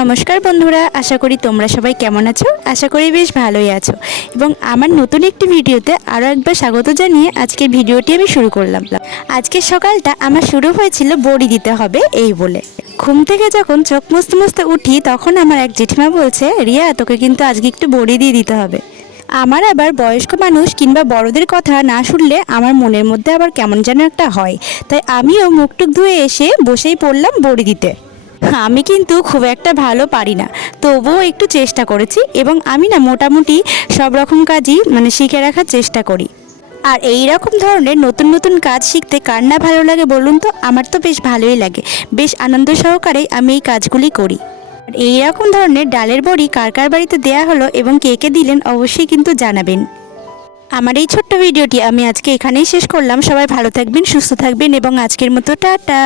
নমস্কার বন্ধুরা, আশা করি তোমরা সবাই কেমন আছো? আশা করি বেশ ভালোই আছো। এবং আমার নতুন একটি ভিডিওতে আরও একবার স্বাগত জানিয়ে আজকের ভিডিওটি আমি শুরু করলাম। আজকের সকালটা আমার শুরু হয়েছিল বড়ি দিতে হবে, এই বলে। ঘুম থেকে যখন চোখ মুছতে মুছতে উঠি, তখন আমার এক জেঠিমা বলছে, রিয়া, তোকে কিন্তু আজকে একটু বড়ি দিয়ে দিতে হবে। আমার আবার বয়স্ক মানুষ কিংবা বড়দের কথা না শুনলে আমার মনের মধ্যে আবার কেমন যেন একটা হয়। তাই আমিও মুখটুক ধুয়ে এসে বসেই পড়লাম বড়ি দিতে। আমি কিন্তু খুব একটা ভালো পারি না। তবুও একটু চেষ্টা করেছি এবং আমি না মোটামুটি সব রকম কাজই মানে শিখে রাখার চেষ্টা করি। আর এই রকম ধরনের নতুন নতুন কাজ শিখতে কার না ভালো লাগে বলুন তো? আমার তো বেশ ভালোই লাগে। বেশ আনন্দ সহকারেই আমি এই কাজগুলি করি। আর এই রকম ধরনের ডালের বড়ি কার কার বাড়িতে দেয়া হলো এবং কে কে দিলেন অবশ্যই কিন্তু জানাবেন। আমার এই ছোট্ট ভিডিওটি আমি আজকে এখানেই শেষ করলাম। সবাই ভালো থাকবেন, সুস্থ থাকবেন এবং আজকের মতো টাটা।